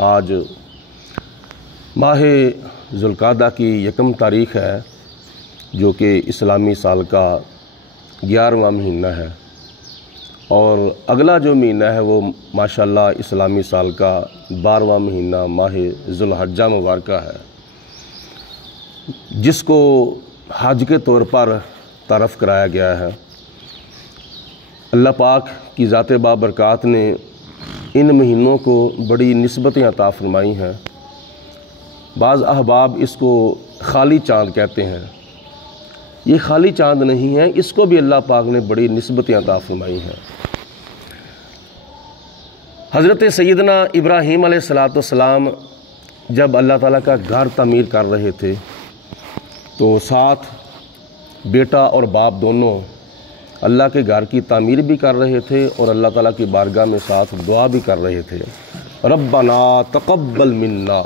آج ماہ ذوالقعدہ کی 1 تاریخ ہے، جو کہ اسلامی سال کا 11واں مہینہ ہے، اور اگلا جو مہینہ ہے وہ ماشاءاللہ اسلامی سال کا 12واں مہینہ ماہ ذوالحجہ مبارکہ ہے، جس کو حج کے طور پر تعارف کرایا گیا ہے۔ اللہ پاک کی ذات بابرکات نے ان مہینوں کو بڑی نسبتیں عطا فرمائی ہیں۔ بعض احباب اس کو خالی چاند کہتے ہیں، یہ خالی چاند نہیں ہے، اس کو بھی اللہ پاک نے بڑی نسبتیں عطا فرمائی ہیں۔ حضرت سیدنا ابراہیم علیہ السلام جب اللہ تعالیٰ کا گھر تعمیر کر رہے تھے تو ساتھ بیٹا اور باپ دونوں اللہ کے گھر کی تعمیر بھی کر رہے تھے اور اللہ تعالیٰ کی بارگاہ میں ساتھ دعا بھی کر رہے تھے، ربنا تقبل منا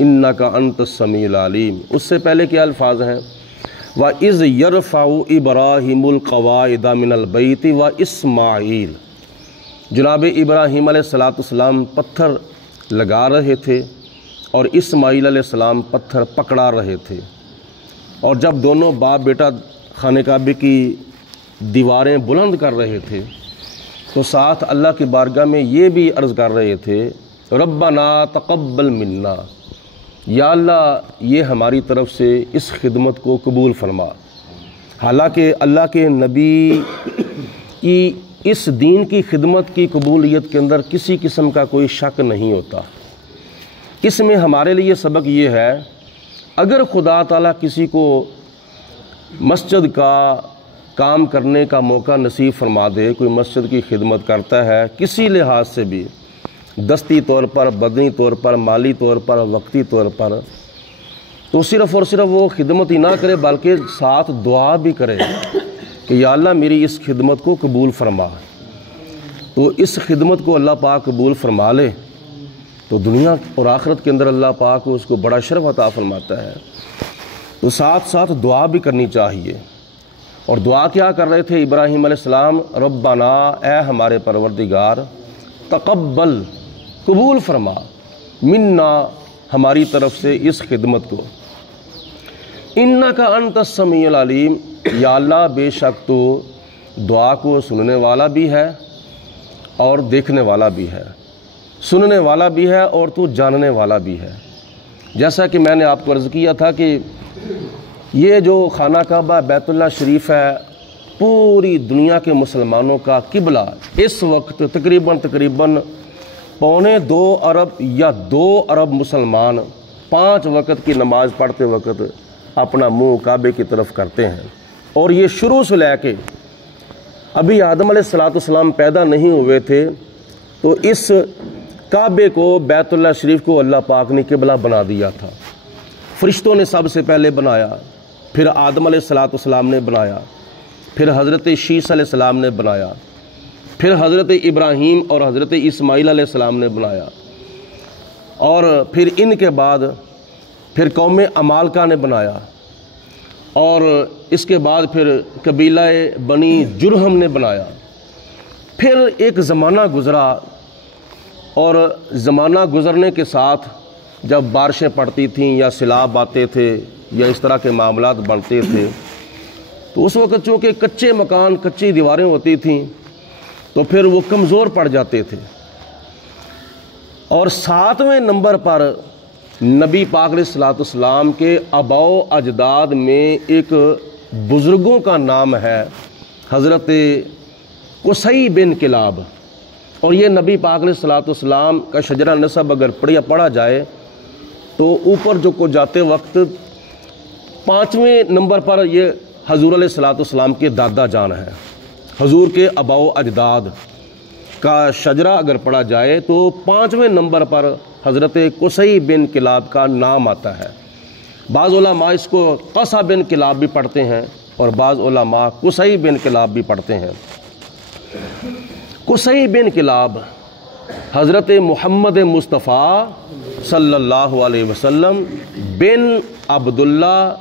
انک انت السمیع العلیم۔ اس سے پہلے کیا الفاظ ہیں؟ وَإِذْ يَرْفَعُ إِبْرَاهِيمُ الْقَوَاعِدَ مِنَ الْبَيْتِ وَإِسْمَاعِيلُ۔ جناب ابراہیم علیہ السلام پتھر لگا رہے تھے اور اسماعیل علیہ السلام پتھر پکڑا رہے تھے، اور جب دونوں باپ بیٹا خانہ کعبہ کی دیواریں بلند کر رہے تھے تو ساتھ اللہ کی بارگاہ میں یہ بھی عرض کر رہے تھے، ربنا تقبل منا، یا اللہ یہ ہماری طرف سے اس خدمت کو قبول فرما۔ حالانکہ اللہ کے نبی کی اس دین کی خدمت کی قبولیت کے اندر کسی قسم کا کوئی شک نہیں ہوتا۔ اس میں ہمارے لیے سبق یہ ہے، اگر خدا تعالیٰ کسی کو مسجد کا کام کرنے کا موقع نصیب فرما دے، کوئی مسجد کی خدمت کرتا ہے کسی لحاظ سے بھی، دستی طور پر، بدنی طور پر، مالی طور پر، وقتی طور پر، تو صرف اور صرف وہ خدمت ہی نہ کرے بلکہ ساتھ دعا بھی کرے کہ یا اللہ میری اس خدمت کو قبول فرما۔ تو اس خدمت کو اللہ پاک قبول فرما لے تو دنیا اور آخرت کے اندر اللہ پاک اس کو بڑا شرف عطا فرماتا ہے۔ تو ساتھ ساتھ دعا بھی کرنی چاہیے۔ اور دعا کیا کر رہے تھے ابراہیم علیہ السلام؟ ربنا، اے ہمارے پروردگار، تقبل، قبول فرما، منا، ہماری طرف سے اس خدمت کو، انک انت السمیع العلیم، یا اللہ بے شک تو دعا کو سننے والا بھی ہے اور دیکھنے والا بھی ہے، سننے والا بھی ہے اور تو جاننے والا بھی ہے۔ جیسا کہ میں نے آپ کو عرض کیا تھا کہ یہ جو خانہ کعبہ بیت اللہ شریف ہے پوری دنیا کے مسلمانوں کا قبلہ، اس وقت تقریباً 2.25 ارب یا 2 ارب مسلمان 5 وقت کی نماز پڑھتے وقت اپنا منہ کعبے کی طرف کرتے ہیں، اور یہ شروع سے لے کے ابھی آدم علیہ السلام پیدا نہیں ہوئے تھے تو اس کعبے کو، بیت اللہ شریف کو اللہ پاک نے قبلہ بنا دیا تھا۔ فرشتوں نے سب سے پہلے بنایا، پھر آدم علیہ السلام نے بنایا، پھر حضرت شیس علیہ السلام نے بنایا، پھر حضرت ابراہیم اور حضرت اسماعیل علیہ السلام نے بنایا، اور پھر ان کے بعد پھر قوم عمالقہ نے بنایا، اور اس کے بعد پھر قبیلہ بنی جرہم نے بنایا۔ پھر ایک زمانہ گزرا، اور زمانہ گزرنے کے ساتھ جب بارشیں پڑتی تھیں یا سیلاب آتے تھے یا اس طرح کے معاملات بنتے تھے تو اس وقت چونکہ کچے مکان، کچی دیواریں ہوتی تھیں تو پھر وہ کمزور پڑ جاتے تھے، اور 7ویں نمبر پر نبی پاک علیہ السلام کے آباء و اجداد میں ایک بزرگوں کا نام ہے، حضرت قصی بن کلاب، اور یہ نبی پاک علیہ السلام کا شجرہ نسب اگر پڑھا جائے تو اوپر جو کو جاتے وقت 5ویں نمبر پر یہ حضور علیہ السلام کے دادا جان ہے۔ حضور کے آباء و اجداد کا شجرہ اگر پڑھا جائے تو 5ویں نمبر پر حضرت قصی بن کلاب کا نام آتا ہے۔ بعض علماء اس کو قصہ بن کلاب بھی پڑھتے ہیں اور بعض علماء قصی بن کلاب بھی پڑھتے ہیں۔ قصی بن کلاب حضرت محمد مصطفیٰ صلی اللہ علیہ وسلم بن عبداللہ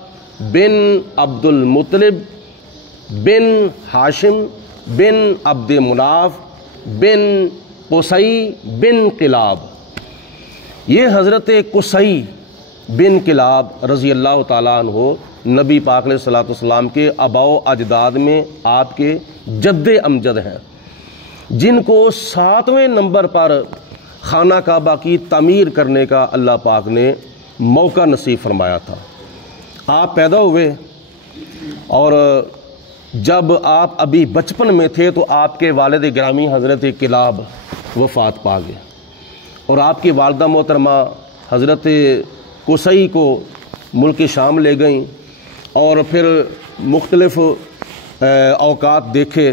بن عبد المطلب بن ہاشم بن عبد مناف بن قصی بن کلاب، یہ حضرت قصی بن کلاب رضی اللہ تعالیٰ عنہ نبی پاک علیہ الصلوۃ والسلام کے آباء و اجداد میں آپ کے جد امجد ہیں، جن کو 7ویں نمبر پر خانہ کعبہ کی تعمیر کرنے کا اللہ پاک نے موقع نصیب فرمایا تھا۔ آپ پیدا ہوئے اور جب آپ ابھی بچپن میں تھے تو آپ کے والد گرامی حضرت کلاب وفات پا گئے، اور آپ کی والدہ محترمہ حضرت قصی کو ملک شام لے گئیں، اور پھر مختلف اوقات دیکھے،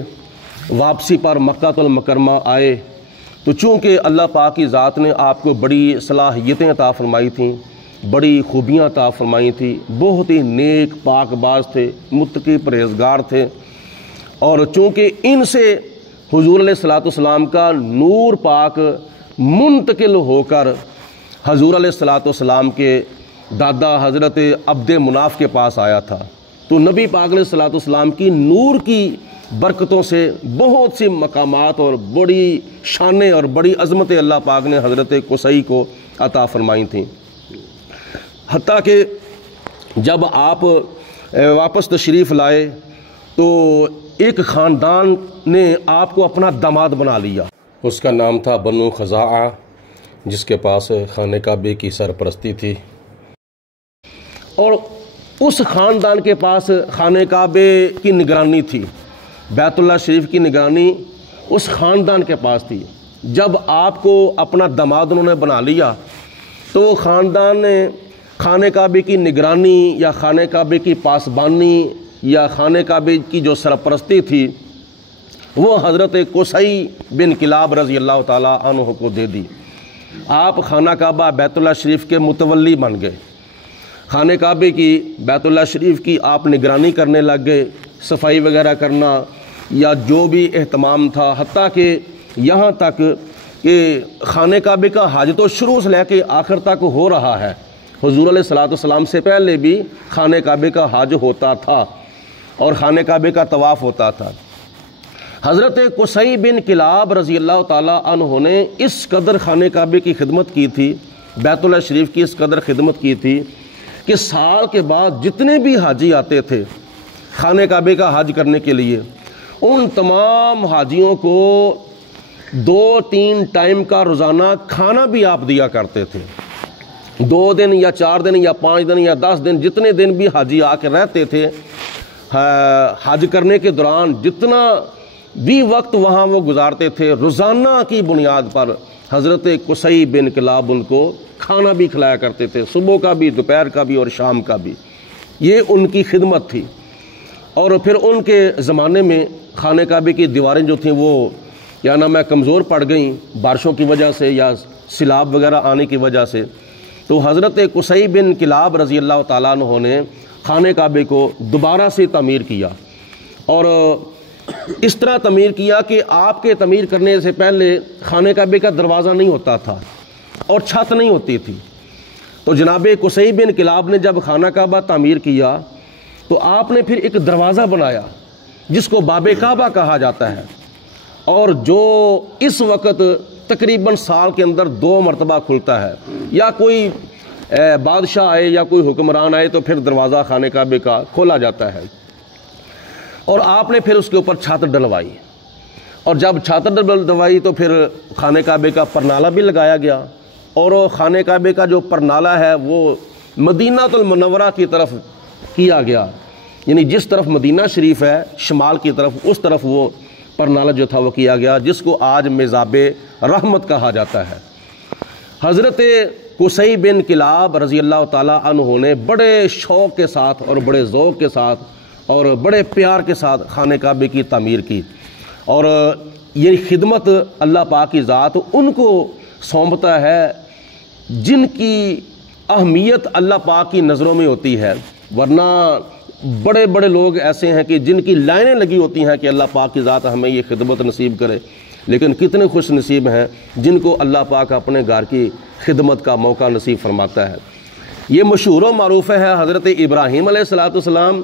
واپسی پر مکہ المکرمہ آئے تو چونکہ اللہ پاک کی ذات نے آپ کو بڑی صلاحیتیں عطا فرمائی تھیں، بڑی خوبیاں عطا فرمائی تھیں، بہت ہی نیک پاک باز تھے، متقی پرہیزگار تھے، اور چونکہ ان سے حضور علیہ الصلوۃ والسلام کا نور پاک منتقل ہو کر حضور علیہ الصلوۃ والسلام کے دادا حضرت عبد مناف کے پاس آیا تھا، تو نبی پاک علیہ الصلوۃ والسلام کی نور کی برکتوں سے بہت سی مقامات اور بڑی شانیں اور بڑی عظمتیں اللہ پاک نے حضرت قصی کو عطا فرمائی تھیں، حتیٰ کہ جب آپ واپس تشریف لائے تو ایک خاندان نے آپ کو اپنا داماد بنا لیا، اس کا نام تھا بنو خزاعہ، جس کے پاس خانہ کعبے کی سرپرستی تھی، اور اس خاندان کے پاس خانہ کعبے کی نگرانی تھی، بیت اللہ شریف کی نگرانی اس خاندان کے پاس تھی۔ جب آپ کو اپنا داماد انہوں نے بنا لیا تو خاندان نے خانہ کعبے کی نگرانی یا خانہ کعبے کی پاسبانی یا خانہ کعبے کی جو سرپرستی تھی وہ حضرت قصی بن کلاب رضی اللہ تعالیٰ عنہ کو دے دی۔ آپ خانہ کعبہ بیت اللہ شریف کے متولی بن گئے، خانہ کعبے کی بیت اللہ شریف کی آپ نگرانی کرنے لگ گئے، صفائی وغیرہ کرنا یا جو بھی اہتمام تھا، حتیٰ کہ یہاں تک کہ خانہ کعبے کا حج تو شروع سے لے کے آخر تک ہو رہا ہے، حضور علیہ الصلوۃ والسلام سے پہلے بھی خانہ کعبے کا حج ہوتا تھا اور خانہ کعبے کا طواف ہوتا تھا۔ حضرت قصی بن کلاب رضی اللہ تعالیٰ عنہ نے اس قدر خانہ کعبے کی خدمت کی تھی، بیت اللہ شریف کی اس قدر خدمت کی تھی کہ سال کے بعد جتنے بھی حاجی آتے تھے خانہ کعبے کا حج کرنے کے لیے، ان تمام حاجیوں کو 2-3 ٹائم کا روزانہ کھانا بھی آپ دیا کرتے تھے۔ 2 دن یا 4 دن یا 5 دن یا 10 دن جتنے دن بھی حاجی آ کے رہتے تھے حج کرنے کے دوران، جتنا بھی وقت وہاں وہ گزارتے تھے، روزانہ کی بنیاد پر حضرت قصی بن کلاب ان کو کھانا بھی کھلایا کرتے تھے، صبح کا بھی، دوپہر کا بھی اور شام کا بھی۔ یہ ان کی خدمت تھی۔ اور پھر ان کے زمانے میں خانہ کعبے کی دیواریں جو تھیں وہ کیا نام ہے کمزور پڑ گئیں بارشوں کی وجہ سے یا سیلاب وغیرہ آنے کی وجہ سے، تو حضرت قصی بن کلاب رضی اللہ تعالیٰ عنہ نے خانہ کعبے کو دوبارہ سے تعمیر کیا، اور اس طرح تعمیر کیا کہ آپ کے تعمیر کرنے سے پہلے خانہ کعبے کا دروازہ نہیں ہوتا تھا اور چھت نہیں ہوتی تھی۔ تو جناب قصی بن کلاب نے جب خانہ کعبہ تعمیر کیا تو آپ نے پھر ایک دروازہ بنایا جس کو باب کعبہ کہا جاتا ہے، اور جو اس وقت تقریباً سال کے اندر 2 مرتبہ کھلتا ہے، یا کوئی بادشاہ آئے یا کوئی حکمران آئے تو پھر دروازہ خانہ کعبے کا کھولا جاتا ہے۔ اور آپ نے پھر اس کے اوپر چھت ڈلوائی، اور جب چھت ڈلوائی تو پھر خانہ کعبے کا پرنالہ بھی لگایا گیا، اور خانہ کعبے کا جو پرنالہ ہے وہ مدینہ المنورہ کی طرف کیا گیا، یعنی جس طرف مدینہ شریف ہے شمال کی طرف، اس طرف وہ پرنالہ جو تھا وہ کیا گیا، جس کو آج میزاب رحمت کہا جاتا ہے۔ حضرت قصی بن کلاب رضی اللہ تعالیٰ عنہ نے بڑے شوق کے ساتھ اور بڑے ذوق کے ساتھ اور بڑے پیار کے ساتھ خانہ کعبے کی تعمیر کی، اور یہ خدمت اللہ پاک کی ذات ان کو سونپتا ہے جن کی اہمیت اللہ پاک کی نظروں میں ہوتی ہے، ورنہ بڑے بڑے لوگ ایسے ہیں کہ جن کی لائنیں لگی ہوتی ہیں کہ اللہ پاک کی ذات ہمیں یہ خدمت نصیب کرے، لیکن کتنے خوش نصیب ہیں جن کو اللہ پاک اپنے گھر کی خدمت کا موقع نصیب فرماتا ہے۔ یہ مشہور و معروف ہے حضرت ابراہیم علیہ السلام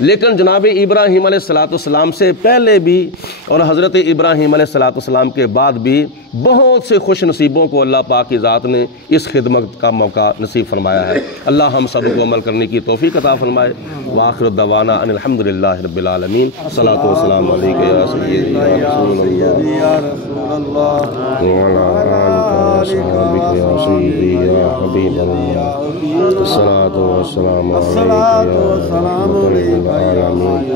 لیکن جناب ابراہیم علیہ السلام سے پہلے بھی اور حضرت ابراہیم علیہ السلام کے بعد بھی بہت سے خوش نصیبوں کو اللہ پاک کی ذات نے اس خدمت کا موقع نصیب فرمایا ہے۔ اللہ ہم سب کو عمل کرنے کی توفیق عطا فرمائے۔ وآخر دعوانا ان الحمدللہ رب العالمین۔ صلاۃ و سلام علیک یا سیدی یا رسول اللہ وعلی آلک وصحبک یا سیدی یا حبیب اللہ۔ الصلاۃ والسلام علیک یا رحمۃ للعالمین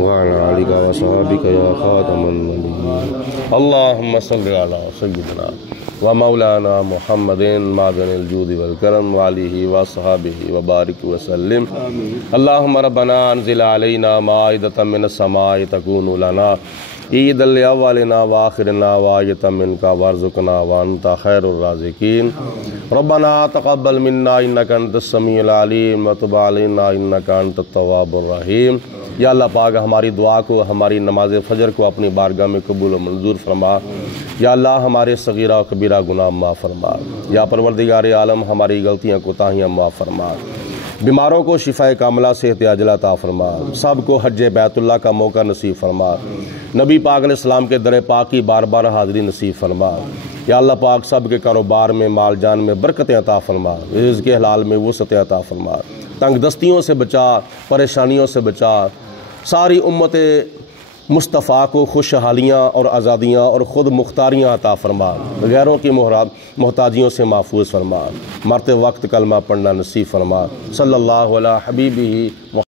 وعلی آلک وصحبک یا خاتم النبیین۔ اللہم صلی علی سیدنا و مولانا محمد معدن الجود والکرم وعلیہ وصحبہ وبارک وسلم۔ اللہم ربنا انزل علینا مائدۃ من السماء تکون لنا عیدا لاولنا وآخرنا وآیۃ منک وارزقنا وانت خیر الرازقین۔ ربنا تقبل منا انک انت السمیع العلیم وتب علینا انک انت التواب الرحیم۔ یا اللہ پاک ہماری دعا کو، ہماری نماز فجر کو اپنی بارگاہ میں قبول و منظور فرما۔ یا اللہ ہمارے صغیرہ و کبیرہ گناہ معاف فرما۔ یا پروردگار عالم ہماری غلطیاں کوتاہیاں معاف فرما۔ بیماروں کو شفاء کاملہ صحت عاجلہ عطا فرما۔ سب کو حج بیت اللہ کا موقع نصیب فرما۔ نبی پاک علیہ السلام کے در پاک کی بار بار حاضری نصیب فرما۔ یا اللہ پاک سب کے کاروبار میں، مال جان میں برکتیں عطا فرما۔ رزق حلال میں وسعت عطا فرما۔ تنگ دستیوں سے بچا، پریشانیوں سے بچا۔ ساری امت مصطفیٰ کو خوشحالیاں اور آزادیاں اور خود مختاریاں عطا فرما۔ غیروں کی محتاجیوں سے محفوظ فرما۔ مرتے وقت کلمہ پڑھنا نصیب فرما۔ صلی اللہ علی حبیبہ